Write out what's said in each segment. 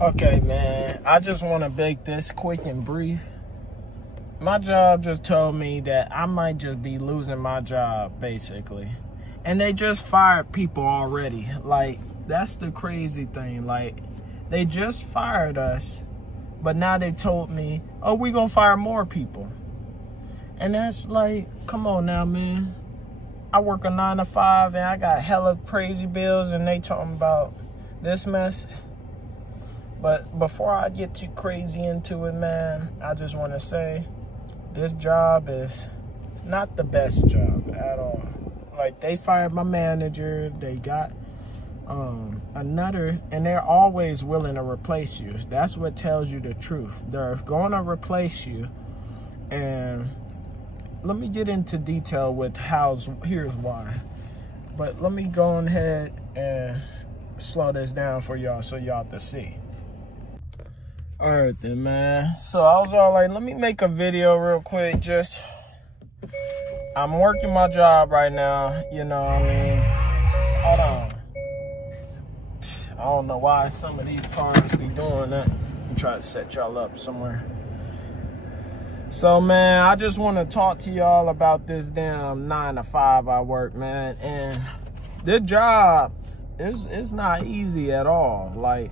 Okay, man, I just want to make this quick and brief. My job just told me that I might just be losing my job, basically. And they just fired people already. Like, that's the crazy thing. Like, they just fired us, but now they told me, oh, we gonna fire more people. And that's like, come on now, man. I work a 9 to 5 and I got hella crazy bills and they talking about this mess. But before I get too crazy into it, man, I just want to say this job is not the best job at all. Like, they fired my manager, they got another, and they're always willing to replace you. That's what tells you the truth. They're going to replace you. And let me get into detail with here's why. But let me go ahead and slow this down for y'all so y'all can see. All right then, man. So I was all like, let me make a video real quick. I'm working my job right now. You know what I mean? Hold on. I don't know why some of these cars be doing that. I'm trying to set y'all up somewhere. So, man, I just want to talk to y'all about this damn 9 to 5 I work, man. And this job it's not easy at all. Like,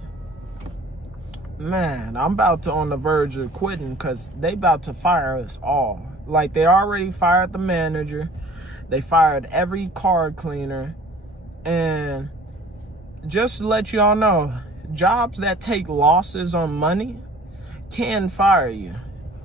man, I'm about to on the verge of quitting because they about to fire us all. Like, they already fired the manager. They fired every card cleaner. And just to let y'all know, jobs that take losses on money can fire you.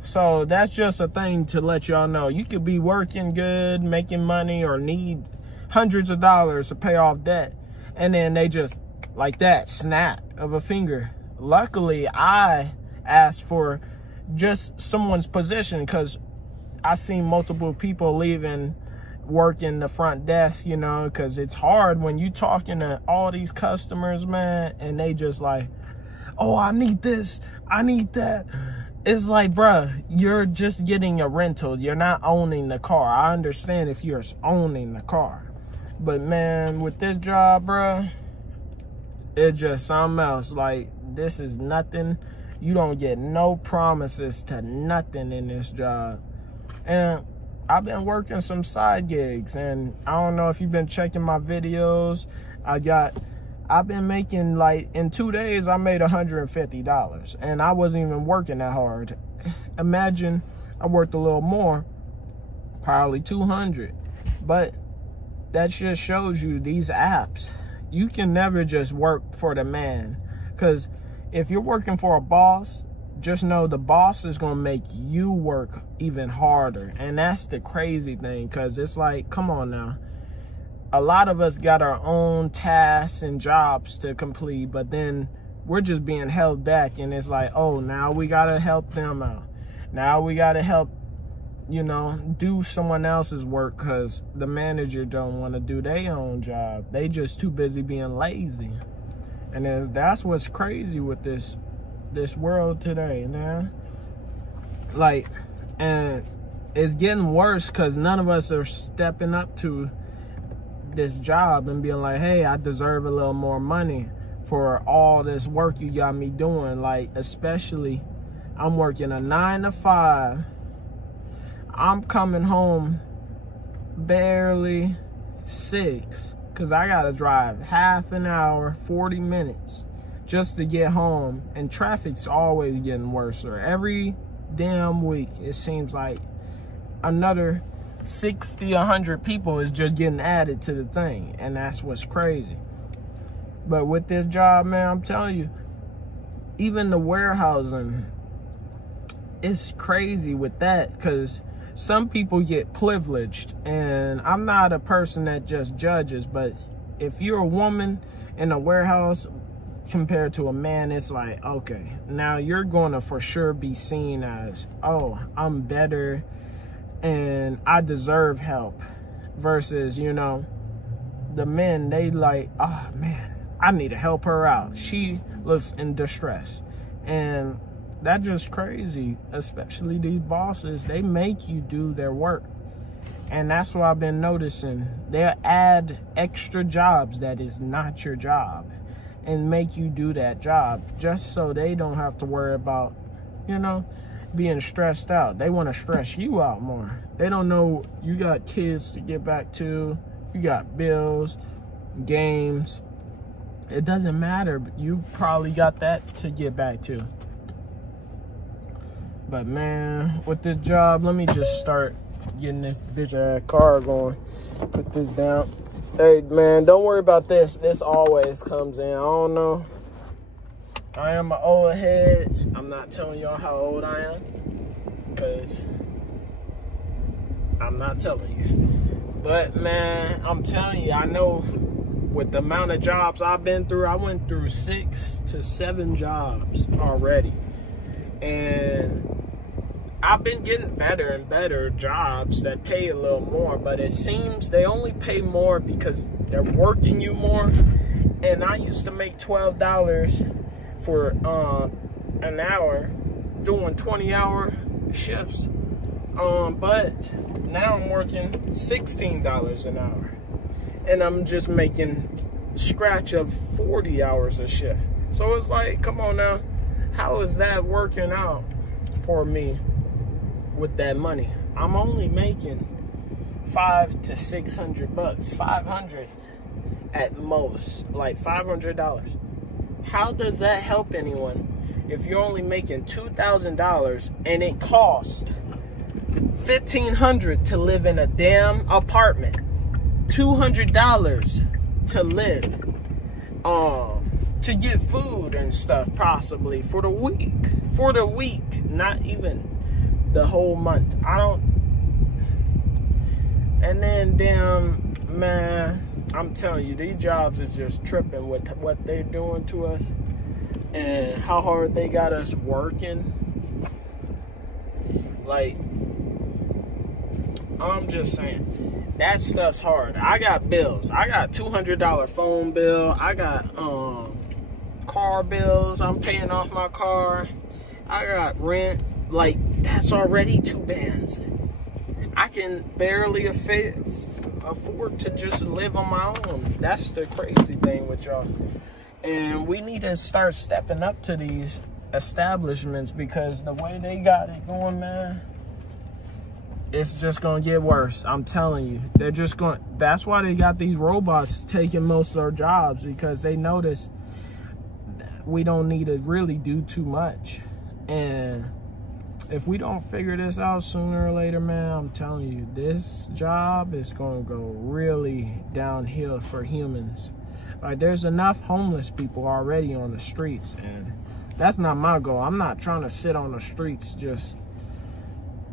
So that's just a thing to let y'all know. You could be working good, making money, or need hundreds of dollars to pay off debt. And then they just, like that, snap of a finger. Luckily, I asked for just someone's position because I seen multiple people leaving work in the front desk, you know, because it's hard when you talking to all these customers, man, and they just like, oh, I need this, I need that. It's like, bruh, you're just getting a rental. You're not owning the car. I understand if you're owning the car. But, man, with this job, bruh, it's just something else. Like, this is nothing. You don't get no promises to nothing in this job. And I've been working some side gigs. And I don't know if you've been checking my videos. I've been making, like, in 2 days, I made $150. And I wasn't even working that hard. Imagine I worked a little more, probably 200. But that just shows you these apps. You can never just work for the man. Because if you're working for a boss, just know the boss is going to make you work even harder. And that's the crazy thing. Because it's like, come on now. A lot of us got our own tasks and jobs to complete, but then we're just being held back. And it's like, oh, now we got to help them out. Now we got to help, you know, do someone else's work because the manager don't want to do their own job. They just too busy being lazy. And that's what's crazy with this world today, man. Like, and it's getting worse because none of us are stepping up to this job and being like, hey, I deserve a little more money for all this work you got me doing. Like, especially I'm working a 9 to 5. I'm coming home barely 6 because I gotta drive half an hour, 40 minutes just to get home. And traffic's always getting worse. Or every damn week it seems like another 60, 100 people is just getting added to the thing. And that's what's crazy. But with this job, man, I'm telling you, even the warehousing, it's crazy with that because some people get privileged. And I'm not a person that just judges, but if you're a woman in a warehouse compared to a man, it's like, okay, now you're going to for sure be seen as, oh, I'm better and I deserve help, versus, you know, the men, they like, oh man, I need to help her out, she looks in distress. And that's just crazy. Especially these bosses, they make you do their work. And that's what I've been noticing. They'll add extra jobs that is not your job. and make you do that job just so they don't have to worry about, you know, being stressed out. They want to stress you out more. They don't know you got kids to get back to, you got bills, games. It doesn't matter. You probably got that to get back to. But man, with this job, let me just start getting this bitch ass car going. Put this down. Hey man, don't worry about this. This always comes in. I don't know. I am an old head. I'm not telling y'all how old I am, because I'm not telling you. But man, I'm telling you, I know with the amount of jobs I've been through, I went through 6 to 7 jobs already. And I've been getting better and better jobs that pay a little more, but it seems they only pay more because they're working you more. And I used to make $12 for an hour doing 20-hour shifts. But now I'm working $16 an hour. And I'm just making scratch of 40 hours a shift. So it's like, come on now, how is that working out for me with that money? I'm only making $500 to $600, 500 at most, like $500. How does that help anyone if you're only making $2,000 and it costs $1,500 to live in a damn apartment? $200 to live, to get food and stuff, possibly for the week, not even the whole month. And then damn man, I'm telling you, these jobs is just tripping with what they're doing to us and how hard they got us working. Like, I'm just saying, that stuff's hard. I got bills. I got $200 phone bill. I got car bills. I'm paying off my car. I got rent. Like, that's already 2 bands. I can barely afford to just live on my own. That's the crazy thing with y'all. And we need to start stepping up to these establishments, because the way they got it going, man, it's just gonna get worse. I'm telling you. They're just going. That's why they got these robots taking most of our jobs, because they notice we don't need to really do too much. And if we don't figure this out sooner or later, man, I'm telling you, this job is gonna go really downhill for humans. Like, there's enough homeless people already on the streets, and that's not my goal. I'm not trying to sit on the streets just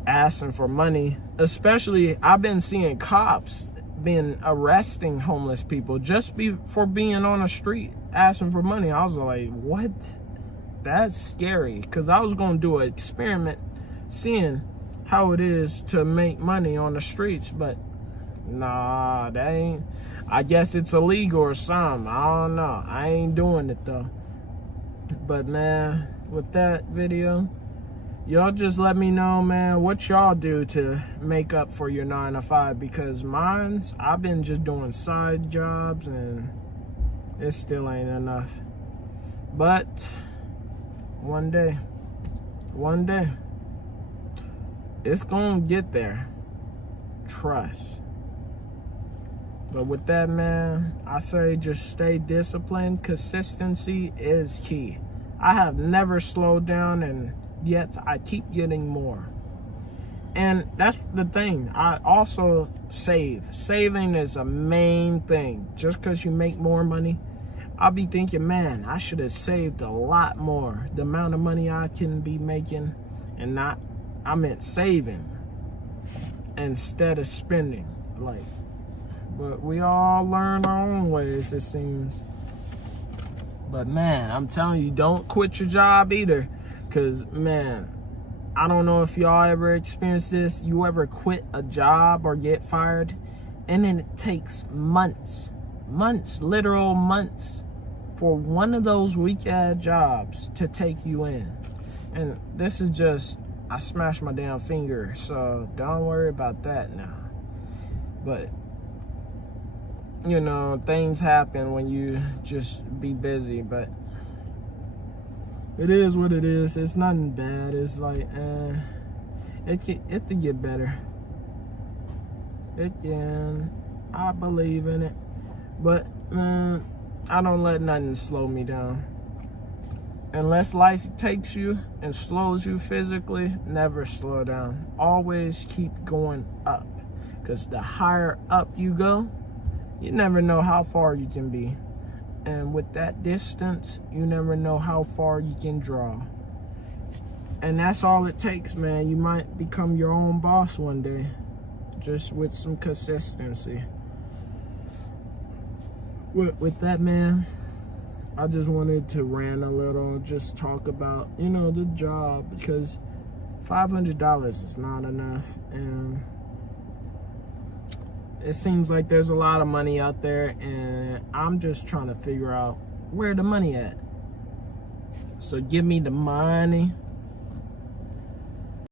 asking for money. Especially, I've been seeing cops been arresting homeless people just for being on the street asking for money. I was like, what? That's scary, because I was going to do an experiment seeing how it is to make money on the streets, but nah, that ain't. I guess it's illegal or something. I don't know. I ain't doing it though. But man, with that video, y'all just let me know, man, what y'all do to make up for your 9 to 5, because I've been just doing side jobs and it still ain't enough. But one day, it's gonna get there. Trust. But with that, man, I say just stay disciplined. Consistency is key. I have never slowed down, and yet I keep getting more. And that's the thing. I also save. Saving is a main thing. Just because you make more money, I'll be thinking, man, I should have saved a lot more. The amount of money I can be making, and not, I meant saving instead of spending. Like, but we all learn our own ways, it seems. But man, I'm telling you, don't quit your job either. Because, man, I don't know if y'all ever experienced this. You ever quit a job or get fired, and then it takes months, literal months, for one of those weak-ass jobs to take you in. And this is just, I smashed my damn finger, so don't worry about that now. But you know, things happen when you just be busy, but it is what it is. It's nothing bad. It's like, it can get better. It can. I believe in it. But, man, I don't let nothing slow me down. Unless life takes you and slows you physically, never slow down. Always keep going up. Because the higher up you go, you never know how far you can be. And with that distance, you never know how far you can draw. And that's all it takes, man. You might become your own boss one day. Just with some consistency. With that, man, I just wanted to rant a little, just talk about, you know, the job, because $500 is not enough, and it seems like there's a lot of money out there, and I'm just trying to figure out where the money at. So give me the money.